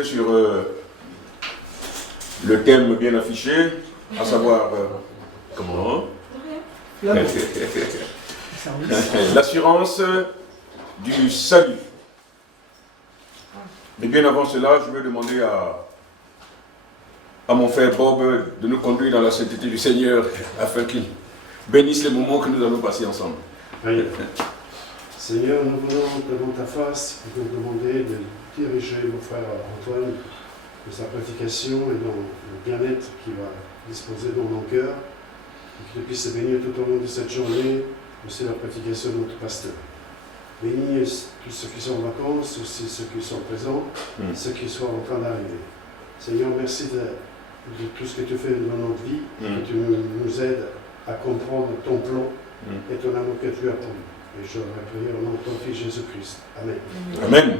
participer sur le thème bien affiché, à savoir comment l'assurance du salut. Mais bien avant cela, je vais demander à mon frère Bob de nous conduire dans la sainteté du Seigneur afin qu'il bénisse les moments que nous allons passer ensemble. Oui. Seigneur, nous venons devant ta face pour te demander de diriger mon frère Antoine dans sa prédication et dans le bien-être qu'il va disposer dans nos cœurs, et qu'il puisse se bénir tout au long de cette journée, aussi la prédication de notre pasteur. Bénis tous ceux qui sont en vacances, aussi ceux qui sont présents, ceux qui sont en train d'arriver. Seigneur, merci de tout ce que tu fais dans notre vie, que tu nous aides à comprendre ton plan et ton amour que tu as pour nous. Et je voudrais prier au nom de ton Fils Jésus-Christ. Amen. Amen.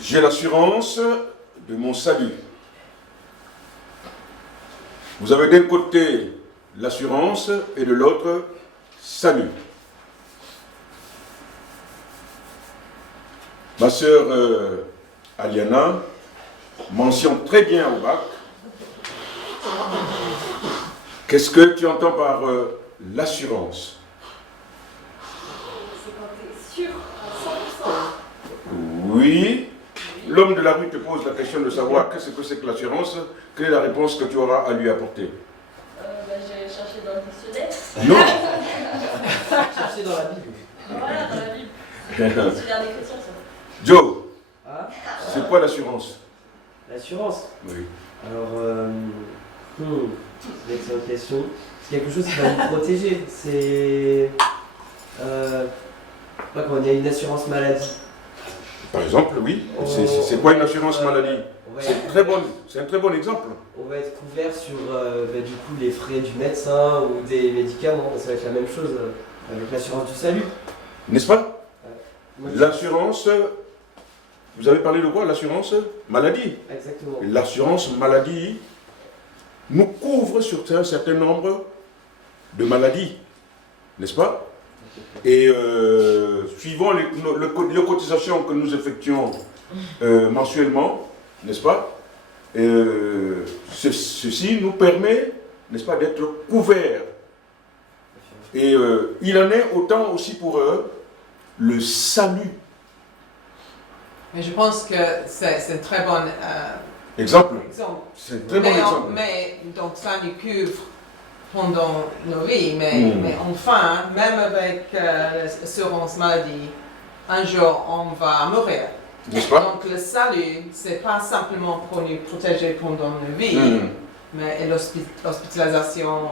J'ai l'assurance de mon salut. Vous avez d'un côté l'assurance et de l'autre salut. Ma sœur Aliana mentionne très bien au bac. Qu'est-ce que tu entends par l'assurance? C'est quand tu es sûr à 100%. Oui. L'homme de la rue te pose la question de savoir qu'est-ce que c'est que l'assurance. Quelle est la réponse que tu auras à lui apporter? J'ai cherché dans le dictionnaire. Non. Chercher dans la Bible. Voilà, dans la Bible. Je regarde les chrétiens, ça. Joe, Ah, c'est quoi l'assurance? l'assurance. Oui. Alors, c'est une excellente question. C'est quelque chose qui va nous protéger. C'est. Pas quand il y a une assurance maladie. Par exemple, oui. C'est quoi une assurance maladie? On va C'est un très bon exemple. On va être couvert sur du coup, les frais du médecin ou des médicaments. Ça va être la même chose avec l'assurance du salut. N'est-ce pas? Moi, L'assurance, vous avez parlé de quoi? L'assurance maladie. Exactement. L'assurance maladie nous couvre sur un certain nombre de maladies, n'est-ce pas? Et suivant les cotisations que nous effectuons mensuellement, n'est-ce pas? Ceci nous permet, n'est-ce pas, d'être couverts. Et il en est autant aussi pour le salut. Mais je pense que c'est un très bon Exemple. exemple. C'est un très bon exemple. Mais donc ça nous couvre pendant nos vies, mais enfin, même avec l'assurance maladie, un jour on va mourir. N'est-ce pas? Donc le salut, c'est pas simplement pour nous protéger pendant nos vies, mais et l'hospitalisation,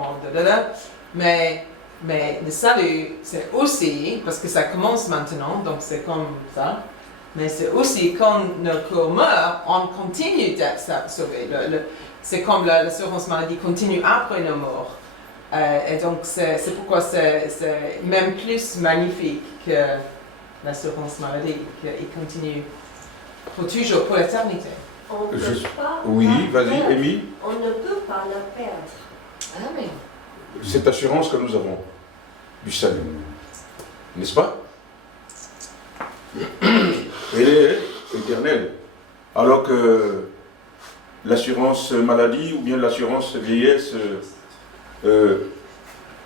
mais le salut, c'est aussi, parce que ça commence maintenant, donc c'est comme ça, mais c'est aussi quand nos corps meurent, on continue d'être sauvé. C'est comme l'assurance maladie continue après nos morts. Et donc c'est pourquoi c'est même plus magnifique que l'assurance maladie, qu'il continue pour toujours, pour l'éternité. On ne peut pas Oui, la vas-y, perdre. Amy. On ne peut pas la perdre. Amen. Cette assurance que nous avons du salut, n'est-ce pas? Elle est éternelle. Alors que l'assurance maladie ou bien l'assurance vieillesse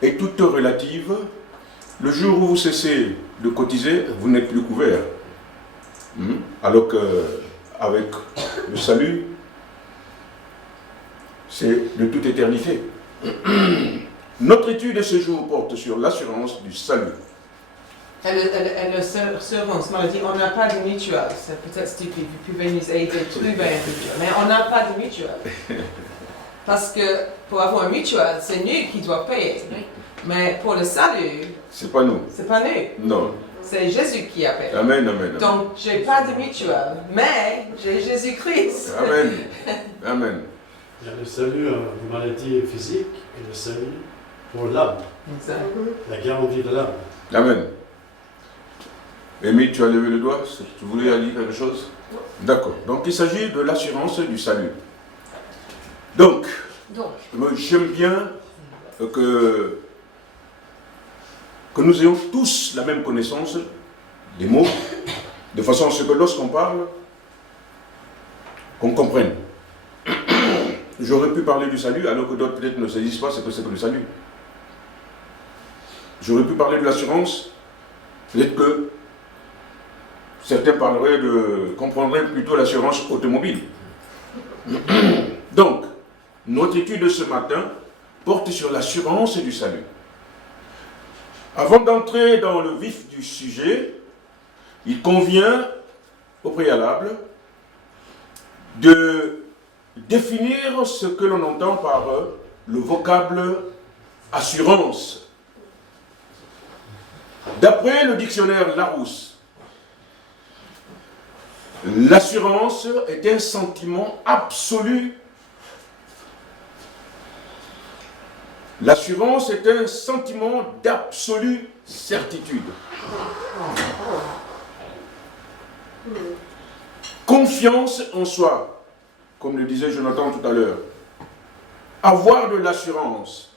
est toute relative. Le jour où vous cessez de cotiser, vous n'êtes plus couvert. Alors qu'avec le salut, c'est de toute éternité. Notre étude de ce jour porte sur l'assurance du salut. Et l'assurance maladie, on n'a pas de mutuelle. C'est peut-être stupide, vous pouvez nous aider à trouver une mutuelle, mais on n'a pas de mutuelle. Parce que pour avoir une mutuelle, c'est nous qui doit payer. Mais pour le salut, C'est pas nous. c'est pas nous. Non. C'est Jésus qui a payé. Amen, amen. Donc, j'ai pas de mutuelle, mais j'ai Jésus-Christ. Amen. Amen. Il y a le salut de maladie physique et le salut pour l'âme, Exact. la garantie de l'âme. Amen. Amy, tu as levé le doigt, tu voulais dire quelque chose? D'accord. Donc il s'agit de l'assurance du salut. Donc, j'aime bien que nous ayons tous la même connaissance des mots, de façon à ce que lorsqu'on parle, qu'on comprenne. J'aurais pu parler du salut alors que d'autres peut-être ne saisissent pas ce que c'est que le salut. J'aurais pu parler de l'assurance, peut-être que certains comprendraient plutôt l'assurance automobile. Donc, notre étude de ce matin porte sur l'assurance du salut. Avant d'entrer dans le vif du sujet, il convient, au préalable, de définir ce que l'on entend par le vocable assurance. D'après le dictionnaire Larousse, l'assurance est un sentiment absolu. L'assurance est un sentiment d'absolue certitude. Confiance en soi, comme le disait Jonathan tout à l'heure. Avoir de l'assurance.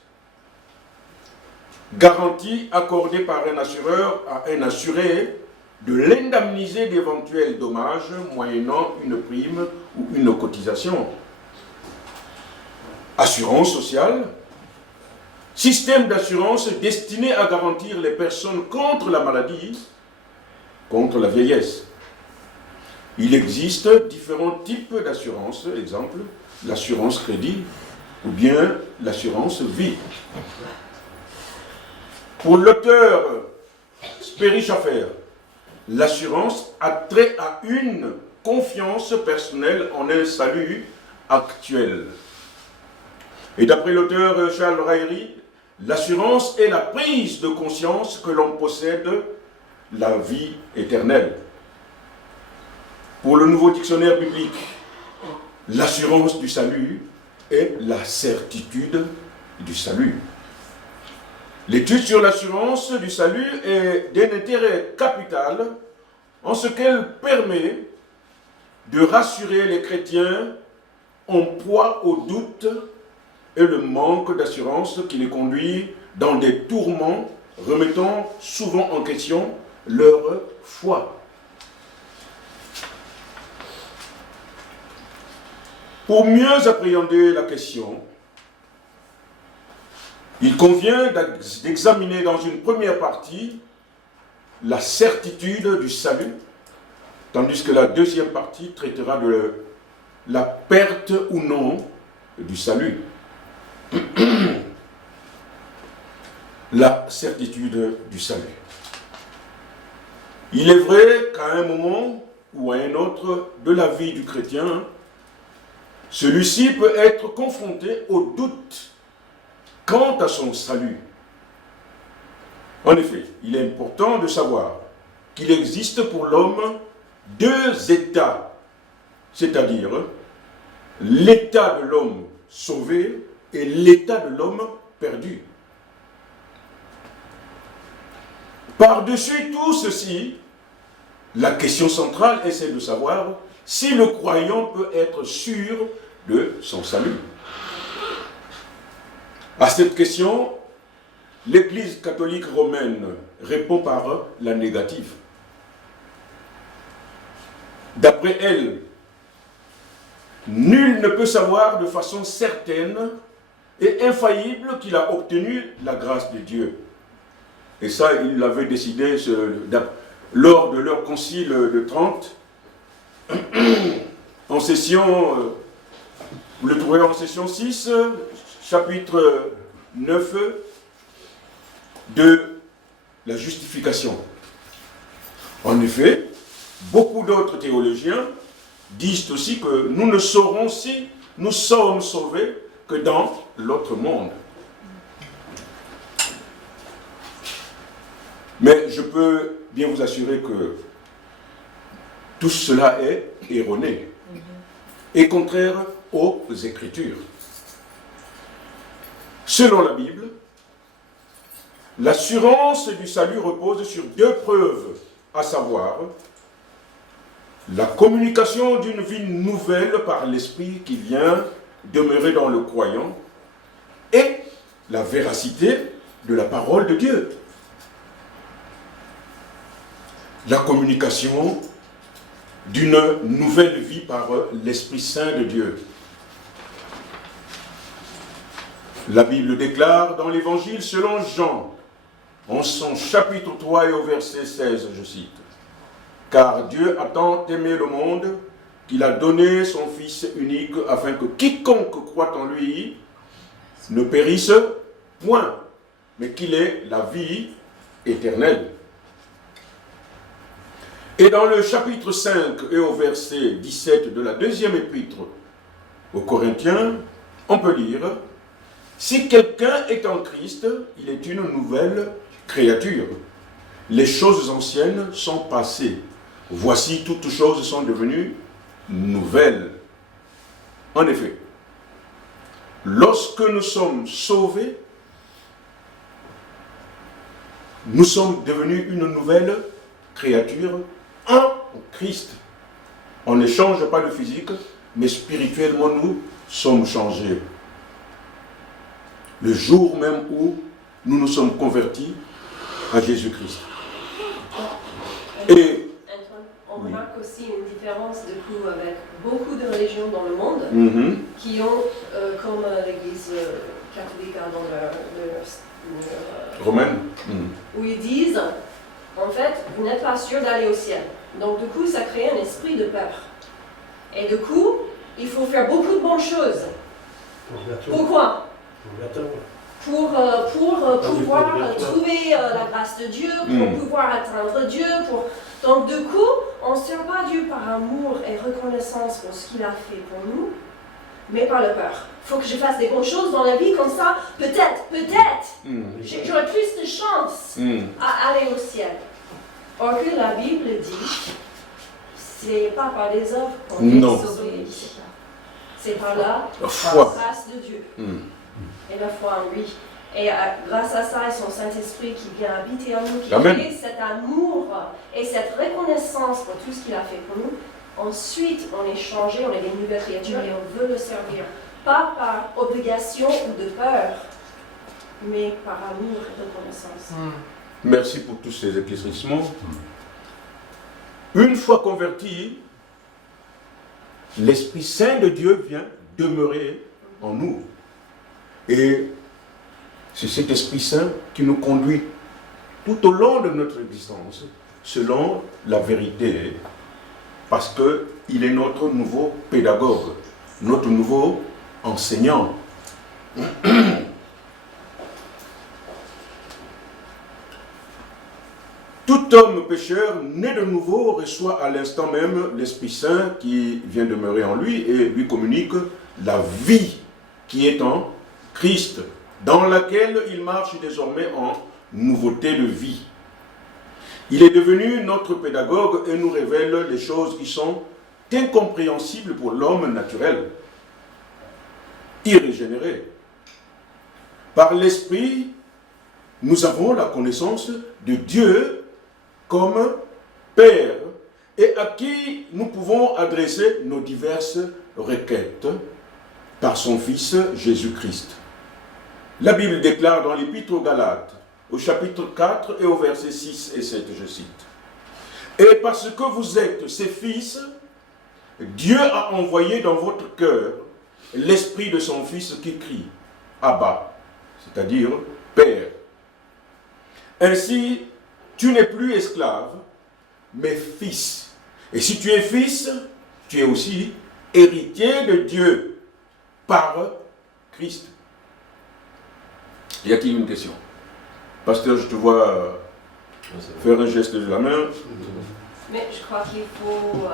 Garantie accordée par un assureur à un assuré de l'indemniser d'éventuels dommages moyennant une prime ou une cotisation. Assurance sociale. Système d'assurance destiné à garantir les personnes contre la maladie, contre la vieillesse. Il existe différents types d'assurance, exemple, l'assurance crédit ou bien l'assurance vie. Pour l'auteur Sperry Schaffer, l'assurance a trait à une confiance personnelle en un salut actuel. Et d'après l'auteur Charles Raillery, l'assurance est la prise de conscience que l'on possède la vie éternelle. Pour le nouveau dictionnaire biblique, l'assurance du salut est la certitude du salut. L'étude sur l'assurance du salut est d'un intérêt capital en ce qu'elle permet de rassurer les chrétiens en proie au doute et le manque d'assurance qui les conduit dans des tourments, remettant souvent en question leur foi. Pour mieux appréhender la question, il convient d'examiner dans une première partie la certitude du salut, tandis que la deuxième partie traitera de la perte ou non du salut. La certitude du salut. Il est vrai qu'à un moment ou à un autre de la vie du chrétien, celui-ci peut être confronté au doute quant à son salut. En effet, il est important de savoir qu'il existe pour l'homme deux états, c'est-à-dire l'état de l'homme sauvé et l'état de l'homme perdu. Par-dessus tout ceci, la question centrale est celle de savoir si le croyant peut être sûr de son salut. À cette question, l'Église catholique romaine répond par la négative. D'après elle, nul ne peut savoir de façon certaine et infaillible qu'il a obtenu la grâce de Dieu. Et ça, ils l'avaient décidé lors de leur concile de Trente, en session, vous le trouverez en session 6, chapitre 9, de la justification. En effet, beaucoup d'autres théologiens disent aussi que nous ne saurons si nous sommes sauvés que dans l'autre monde. Mais je peux bien vous assurer que tout cela est erroné et contraire aux Écritures. Selon la Bible, l'assurance du salut repose sur deux preuves, à savoir la communication d'une vie nouvelle par l'Esprit qui vient demeurer dans le croyant et la véracité de la parole de Dieu. La communication d'une nouvelle vie par l'Esprit Saint de Dieu. La Bible déclare dans l'Évangile selon Jean, en son chapitre 3 et au verset 16, je cite, « Car Dieu a tant aimé le monde qu'il a donné son Fils unique afin que quiconque croit en lui ne périsse point, mais qu'il ait la vie éternelle. » Et dans le chapitre 5 et au verset 17 de la deuxième épître aux Corinthiens, on peut lire « Si quelqu'un est en Christ, il est une nouvelle créature. Les choses anciennes sont passées. Voici, toutes choses sont devenues nouvelles. » En effet, lorsque nous sommes sauvés, nous sommes devenus une nouvelle créature en Christ. On ne change pas le physique, mais spirituellement nous sommes changés. Le jour même où nous nous sommes convertis à Jésus-Christ. Et on remarque aussi une différence de coup avec beaucoup de religions dans le monde qui ont, comme l'Église catholique dans leur romaine, où ils disent, en fait, vous n'êtes pas sûr d'aller au ciel. Donc du coup, ça crée un esprit de peur. Et du coup, il faut faire beaucoup de bonnes choses. Pourquoi? Pour pouvoir trouver la grâce de Dieu, pour pouvoir atteindre Dieu. Donc du coup, on ne sert pas Dieu par amour et reconnaissance pour ce qu'il a fait pour nous, mais par la peur. Il faut que je fasse des bonnes choses dans la vie, comme ça, peut-être, j'aurai plus de chance à aller au ciel. Or que la Bible dit, c'est pas par les œuvres qu'on est sauvé. C'est par la grâce de Dieu et la foi en lui. Et grâce à ça, et son Saint-Esprit qui vient habiter en nous, qui crée cet amour et cette reconnaissance pour tout ce qu'il a fait pour nous. Ensuite, on est changé, on est des nouvelles créatures et on veut le servir. Pas par obligation ou de peur, mais par amour et reconnaissance. Merci pour tous ces éclaircissements. Une fois converti, l'Esprit Saint de Dieu vient demeurer en nous. Et c'est cet Esprit Saint qui nous conduit tout au long de notre existence, selon la vérité, parce qu'il est notre nouveau pédagogue, notre nouveau enseignant. Tout homme pécheur, né de nouveau, reçoit à l'instant même l'Esprit Saint qui vient demeurer en lui et lui communique la vie qui est en Christ, dans laquelle il marche désormais en nouveauté de vie. Il est devenu notre pédagogue et nous révèle des choses qui sont incompréhensibles pour l'homme naturel, irrégénéré. Par l'Esprit, nous avons la connaissance de Dieu comme Père et à qui nous pouvons adresser nos diverses requêtes par son Fils Jésus-Christ. La Bible déclare dans l'Épître aux Galates, au chapitre 4 et au verset 6 et 7, je cite, « Et parce que vous êtes ses fils, Dieu a envoyé dans votre cœur l'Esprit de son Fils qui crie, Abba, c'est-à-dire Père. Ainsi, tu n'es plus esclave, mais fils. Et si tu es fils, tu es aussi héritier de Dieu par Christ. » Y a-t-il une question? Pasteur, je te vois faire un geste de la main. Mais je crois qu'il faut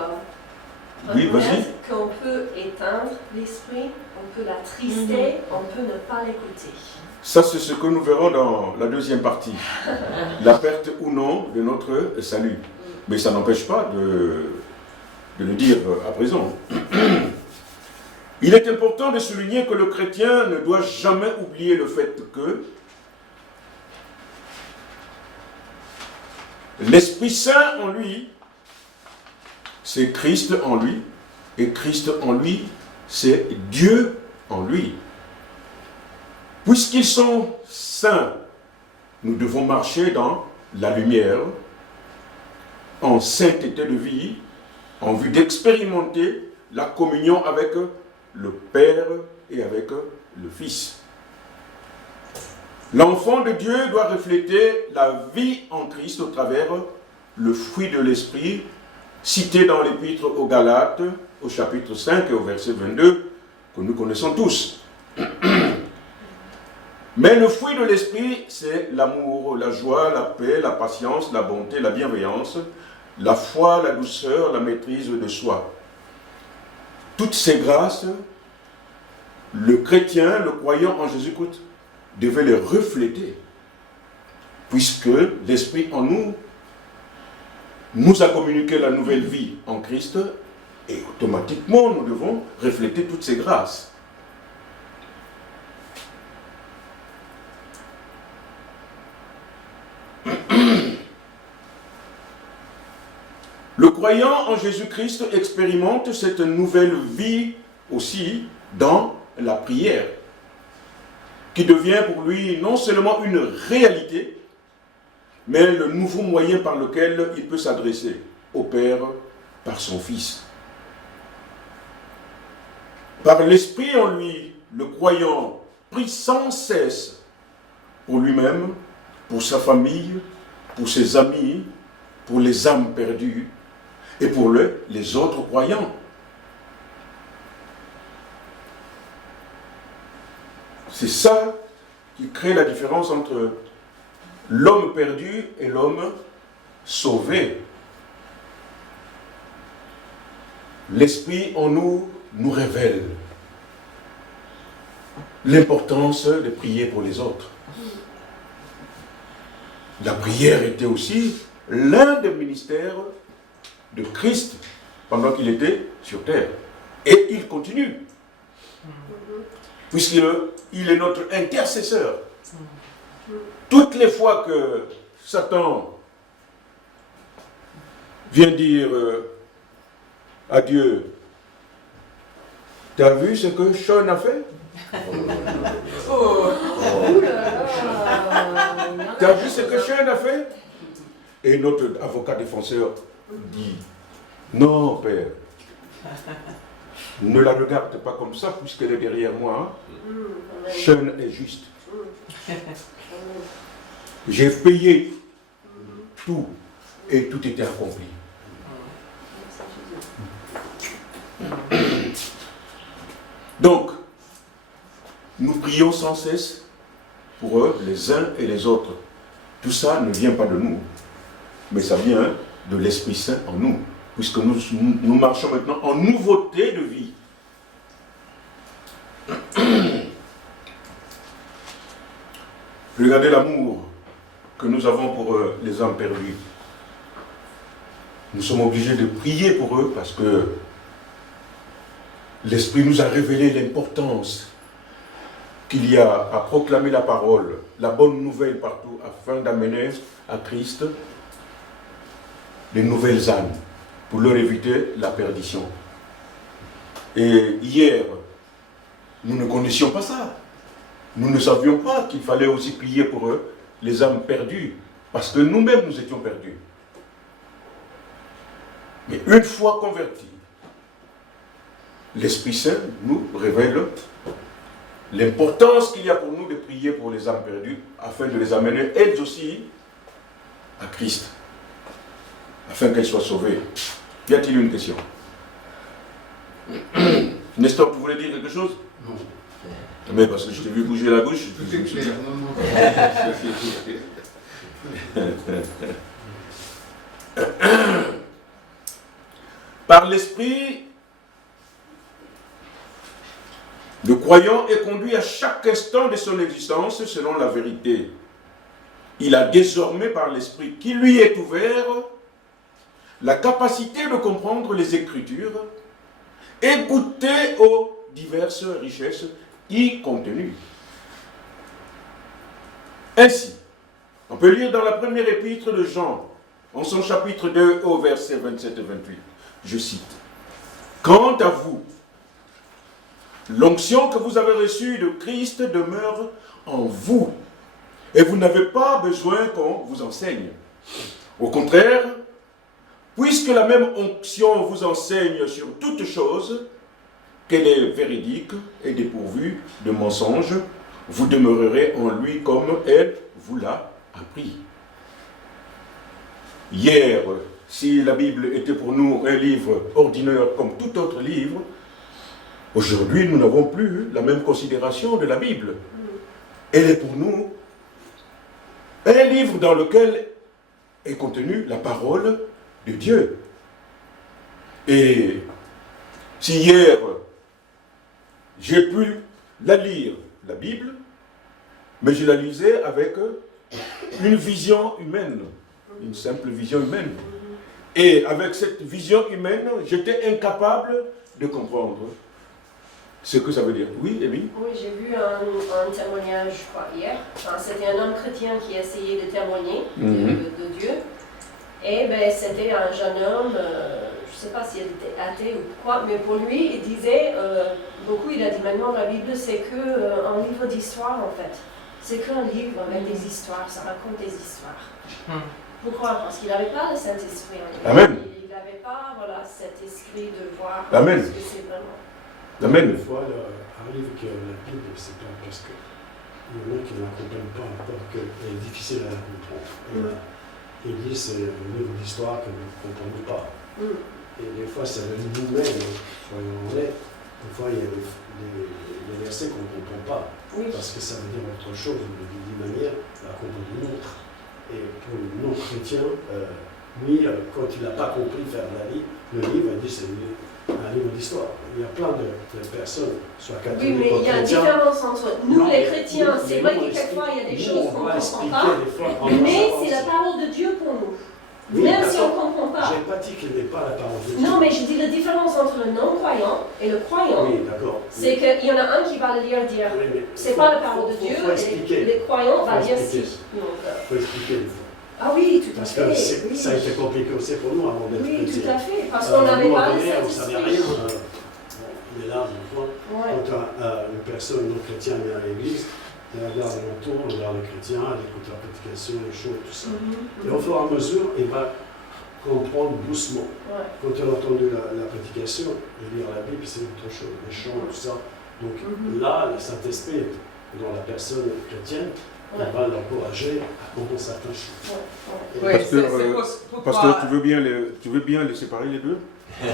oui, vas-y. Qu'on peut éteindre l'esprit, on peut l'attrister, on peut ne pas l'écouter. Ça, c'est ce que nous verrons dans la deuxième partie. La perte ou non de notre salut. Mais ça n'empêche pas de le dire à présent. Il est important de souligner que le chrétien ne doit jamais oublier le fait que l'Esprit Saint en lui, c'est Christ en lui, et Christ en lui, c'est Dieu en lui. Puisqu'ils sont saints, nous devons marcher dans la lumière, en sainteté de vie, en vue d'expérimenter la communion avec le Père et avec le Fils. L'enfant de Dieu doit refléter la vie en Christ au travers le fruit de l'Esprit, cité dans l'Épître aux Galates, au chapitre 5 et au verset 22, que nous connaissons tous. Mais le fruit de l'Esprit, c'est l'amour, la joie, la paix, la patience, la bonté, la bienveillance, la foi, la douceur, la maîtrise de soi. Toutes ces grâces, le chrétien, le croyant en Jésus-Christ, devait les refléter, puisque l'Esprit en nous nous a communiqué la nouvelle vie en Christ, et automatiquement nous devons refléter toutes ces grâces. Le croyant en Jésus-Christ expérimente cette nouvelle vie aussi dans la prière, qui devient pour lui non seulement une réalité, mais le nouveau moyen par lequel il peut s'adresser au Père par son Fils. Par l'Esprit en lui, le croyant prie sans cesse pour lui-même, pour sa famille, pour ses amis, pour les âmes perdues et pour les autres croyants. C'est ça qui crée la différence entre l'homme perdu et l'homme sauvé. L'Esprit en nous nous révèle l'importance de prier pour les autres. La prière était aussi l'un des ministères de Christ pendant qu'il était sur terre. Et il continue. Puisqu'il est notre intercesseur. Toutes les fois que Satan vient dire à Dieu, « T'as vu ce que Sean a fait? T'as vu ce que Sean a fait ?» Et notre avocat défenseur dit, « Non, Père, ne la regarde pas comme ça puisqu'elle est derrière moi. Sean est juste. J'ai payé tout et tout était accompli. » Donc, nous prions sans cesse pour eux, les uns et les autres. Tout ça ne vient pas de nous, mais ça vient de l'Esprit Saint en nous, puisque nous marchons maintenant en nouveauté de vie. Regardez l'amour que nous avons pour les âmes perdues. Nous sommes obligés de prier pour eux parce que l'Esprit nous a révélé l'importance qu'il y a à proclamer la parole, la bonne nouvelle partout, afin d'amener à Christ les nouvelles âmes, pour leur éviter la perdition. Et hier, nous ne connaissions pas ça. Nous ne savions pas qu'il fallait aussi prier pour eux, les âmes perdues, parce que nous-mêmes nous étions perdus. Mais une fois convertis, l'Esprit Saint nous révèle l'importance qu'il y a pour nous de prier pour les âmes perdues, afin de les amener elles aussi à Christ, afin qu'elles soient sauvées. Y a-t-il une question? Nestor, tu voulais dire quelque chose? Non. Mais parce que je t'ai vu bouger la bouche. Tout est clair, non. Par l'Esprit, le croyant est conduit à chaque instant de son existence selon la vérité. Il a désormais par l'Esprit qui lui est ouvert la capacité de comprendre les Écritures et goûter aux diverses richesses y contenues. Ainsi, on peut lire dans la première épître de Jean, en son chapitre 2 au verset 27 et 28, je cite, « Quant à vous, l'onction que vous avez reçue de Christ demeure en vous, et vous n'avez pas besoin qu'on vous enseigne. Au contraire, puisque la même onction vous enseigne sur toute chose, qu'elle est véridique et dépourvue de mensonges, vous demeurerez en lui comme elle vous l'a appris. Hier, si la Bible était pour nous un livre ordinaire comme tout autre livre, aujourd'hui nous n'avons plus la même considération de la Bible. Elle est pour nous un livre dans lequel est contenue la parole de Dieu. Et si hier, j'ai pu la lire, la Bible, mais je la lisais avec une vision humaine, une simple vision humaine. Et avec cette vision humaine, j'étais incapable de comprendre ce que ça veut dire. Oui, Amy? Oui, j'ai vu un témoignage, je crois, hier. Enfin, c'était un homme chrétien qui essayait de témoigner de Dieu. Et ben, c'était un jeune homme, je ne sais pas s'il était athée ou quoi, mais pour lui, il disait, il a dit maintenant la Bible c'est qu'un livre d'histoire en fait. C'est qu'un livre avec des histoires, ça raconte des histoires. Pourquoi? Parce qu'il n'avait pas le Saint-Esprit en lui. Amen. Il n'avait pas cet esprit de voir Amen. ce que c'est vraiment. Amen. Des fois, arrive que la Bible, c'est pas parce que il y en a qui ne la comprennent pas encore qu'elle est difficile à comprendre. L'Église, c'est un livre d'histoire que nous ne comprenons pas. Et des fois, c'est nous-mêmes, soyons honnêtes. Des fois, il y a des versets qu'on ne comprend pas. Oui. Parce que ça veut dire autre chose, d'une manière, la comprendre d'une autre. Et pour le non-chrétien, quand il n'a pas compris faire la vie, le livre, il dit c'est un livre d'histoire. Il y a plein de personnes, soit catholiques, oui, mais il y a une différence entre nous, les chrétiens. C'est vrai que quelquefois, il y a des choses qu'on ne comprend pas, mais c'est la parole de Dieu pour nous. Oui, même si on ne comprend pas. J'ai pas dit qu'il n'est pas la parole de Dieu. Non, mais je dis la différence entre le non-croyant et le croyant. Oui, d'accord. C'est qu'il y en a un qui va le lire dire c'est pas la parole de Dieu, et le croyant va dire si. Il faut expliquer des fois. Ah oui, tout à fait. Parce que ça a été compliqué aussi pour nous avant d'être chrétiens. Oui, tout à fait, parce qu'on n'avait pas le Saint-Esprit. On ne savait rien. Saint-Esprit. Il est là, quand une personne non chrétienne vient à l'église, elle regarde autour, elle regarde les chrétiens, elle écoute la prédication, les choses, tout ça. Et au fur et à mesure, il va comprendre doucement. Quand elle a entendu la prédication, de lire la Bible, c'est autre chose, les chants, tout ça. Donc là, le Saint-Esprit, dans la personne chrétienne, elle va l'encourager à comprendre certaines choses. Pasteur, tu veux bien les séparer les deux? mais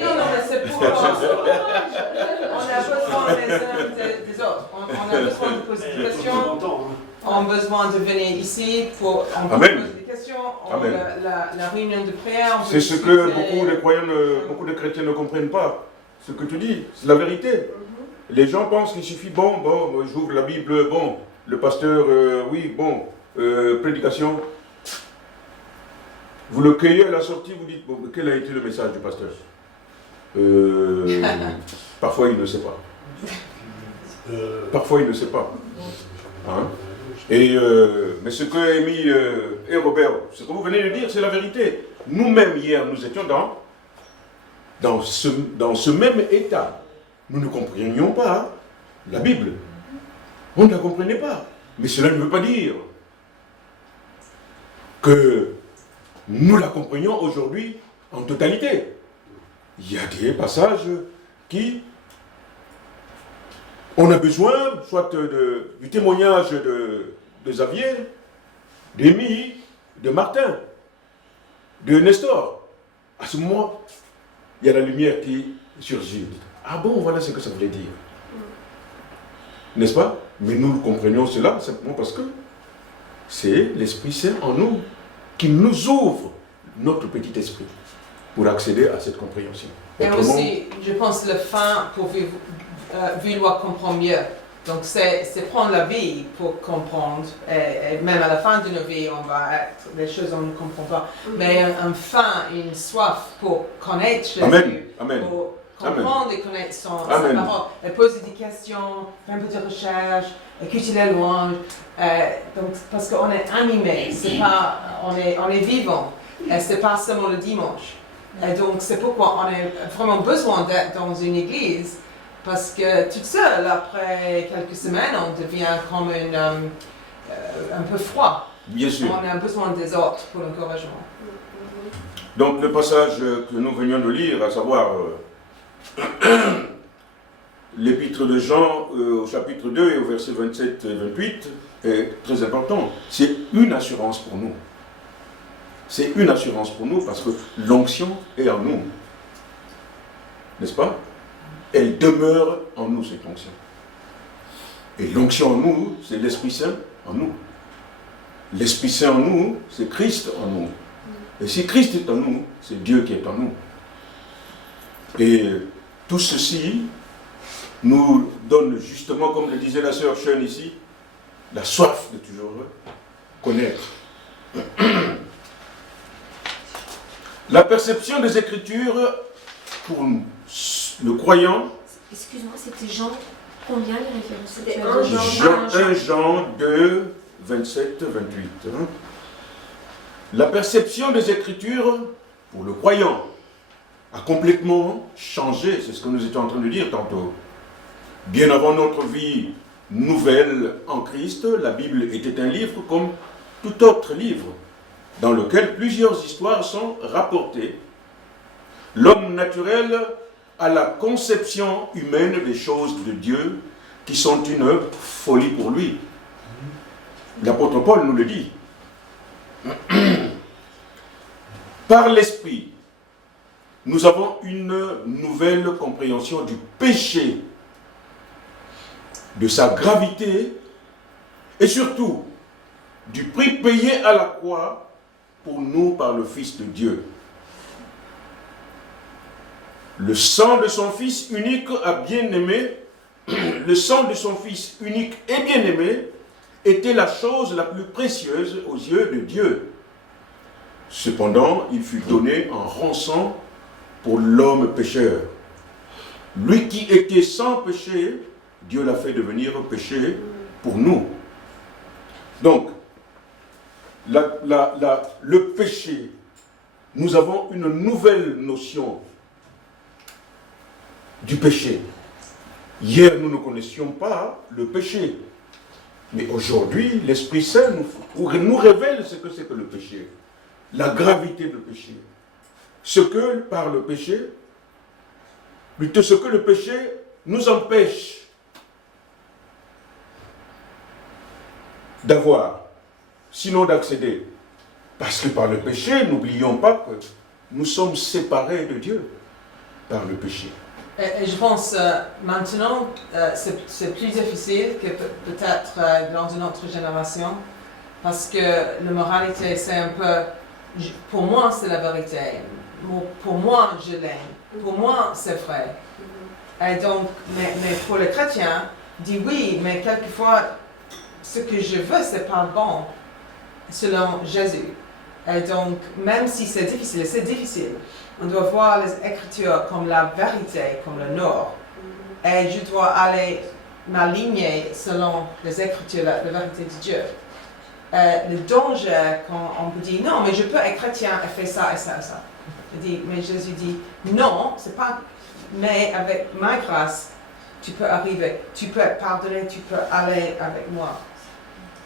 non, mais c'est pour... on a besoin les uns des autres. On a besoin de poser des questions. On a besoin de venir ici pour poser des questions. La réunion de prière. C'est ce que beaucoup de croyants, beaucoup de chrétiens ne comprennent pas. Ce que tu dis, c'est la vérité. Les gens pensent qu'il suffit, j'ouvre la Bible, le pasteur, prédication. Vous le cueillez à la sortie, vous dites, quel a été le message du pasteur? Parfois, il ne sait pas. Parfois, il ne sait pas. Hein? Mais ce que Amy et Robert, ce que vous venez de dire, c'est la vérité. Nous-mêmes, hier, nous étions dans ce même état. Nous ne comprenions pas la Bible. On ne la comprenait pas. Mais cela ne veut pas dire que nous la comprenions aujourd'hui en totalité. Il y a des passages qui... On a besoin, soit du témoignage de Xavier, d'Émile, de Martin, de Nestor. À ce moment, il y a la lumière qui surgit. Ah bon, voilà ce que ça voulait dire. N'est-ce pas? Mais nous comprenions cela simplement parce que c'est l'Esprit Saint en nous qui nous ouvre notre petit esprit pour accéder à cette compréhension. Et aussi, je pense le fin pour vouloir comprendre mieux. Donc c'est prendre la vie pour comprendre. Et même à la fin de nos vies, on va être des choses qu'on ne comprend pas. Mais un fin, une soif pour connaître Jésus. Amen. Pour comprendre et connaître sa parole. Et poser des questions, faire un peu de recherche, écouter les louanges. Donc, parce qu'on est animé, c'est pas, on est vivant. Et c'est pas seulement le dimanche. Et donc c'est pourquoi on a vraiment besoin d'être dans une église. Parce que toute seule, après quelques semaines, on devient comme un peu froid. Bien sûr. On a besoin des autres pour l'encouragement. Donc le passage que nous venions de lire, à savoir l'épître de Jean au chapitre 2 et au verset 27 et 28, est très important. C'est une assurance pour nous. C'est une assurance pour nous parce que l'onction est en nous. N'est-ce pas? Elle demeure en nous, cette onction. Et l'onction en nous, c'est l'Esprit Saint en nous. L'Esprit Saint en nous, c'est Christ en nous. Et si Christ est en nous, c'est Dieu qui est en nous. Et tout ceci nous donne justement, comme le disait la sœur Sean ici, la soif de toujours connaître. La perception des Écritures pour le croyant. Excuse-moi, c'était Jean, combien les références? C'était 1 Jean 2, 27, 28. La perception des Écritures pour le croyant a complètement changé, c'est ce que nous étions en train de dire tantôt. Bien avant notre vie nouvelle en Christ, la Bible était un livre comme tout autre livre, dans lequel plusieurs histoires sont rapportées. L'homme naturel a la conception humaine des choses de Dieu qui sont une folie pour lui. L'apôtre Paul nous le dit. Par l'Esprit, nous avons une nouvelle compréhension du péché, de sa gravité et surtout du prix payé à la croix pour nous par le Fils de Dieu. Le sang de son Fils unique a bien aimé, le sang de son Fils unique et bien aimé était la chose la plus précieuse aux yeux de Dieu. Cependant, il fut donné en rançon pour l'homme pécheur. Lui qui était sans péché, Dieu l'a fait devenir péché pour nous. Donc, le péché, nous avons une nouvelle notion du péché. Hier, nous ne connaissions pas le péché. Mais aujourd'hui, l'Esprit Saint nous révèle ce que c'est que le péché. La gravité du péché. Ce que, par le péché, plutôt ce que le péché nous empêche d'avoir, sinon d'accéder. Parce que par le péché, n'oublions pas que nous sommes séparés de Dieu par le péché. Et je pense maintenant, c'est plus difficile que peut-être dans une autre génération, parce que la moralité, c'est un peu, pour moi, c'est la vérité. Pour moi, je l'aime. Pour moi, c'est vrai. Et donc, mais pour les chrétiens, dit oui, mais quelquefois, ce que je veux, c'est pas bon, selon Jésus. Et donc, même si c'est difficile. On doit voir les Écritures comme la vérité, comme le nord. Et je dois aller m'aligner selon les Écritures, la vérité de Dieu. Le danger quand on peut dire non, mais je peux être chrétien et faire ça et ça et ça. Mais Jésus dit non, c'est pas. Mais avec ma grâce, tu peux arriver, tu peux être pardonné, tu peux aller avec moi.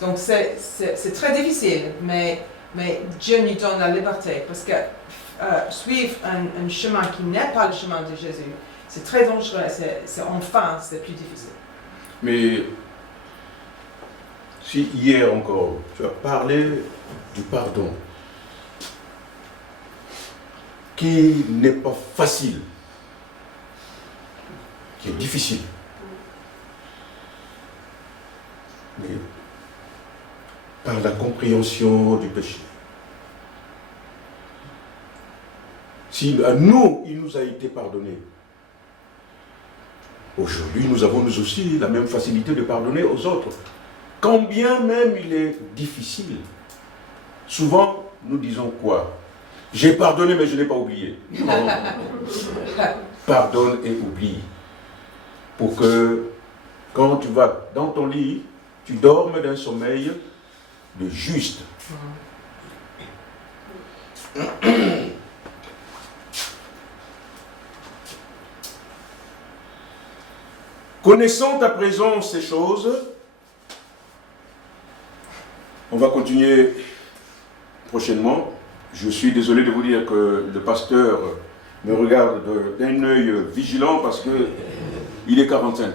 Donc c'est très difficile, mais Dieu nous donne la liberté parce que suivre un chemin qui n'est pas le chemin de Jésus, c'est très dangereux, c'est plus difficile. Mais si hier encore, tu as parlé du pardon, qui n'est pas facile, qui est difficile, mais par la compréhension du péché. Si à nous, il nous a été pardonné, aujourd'hui, nous avons nous aussi la même facilité de pardonner aux autres. Quand bien même il est difficile, souvent nous disons quoi? J'ai pardonné mais je n'ai pas oublié. Non. Pardonne et oublie. Pour que quand tu vas dans ton lit, tu dormes d'un sommeil de juste. Connaissant à présent ces choses, On va continuer prochainement. Je suis désolé de vous dire que le pasteur me regarde d'un œil vigilant parce qu'il est 45.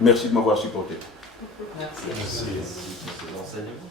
Merci de m'avoir supporté. Merci. Merci. C'est l'enseignement.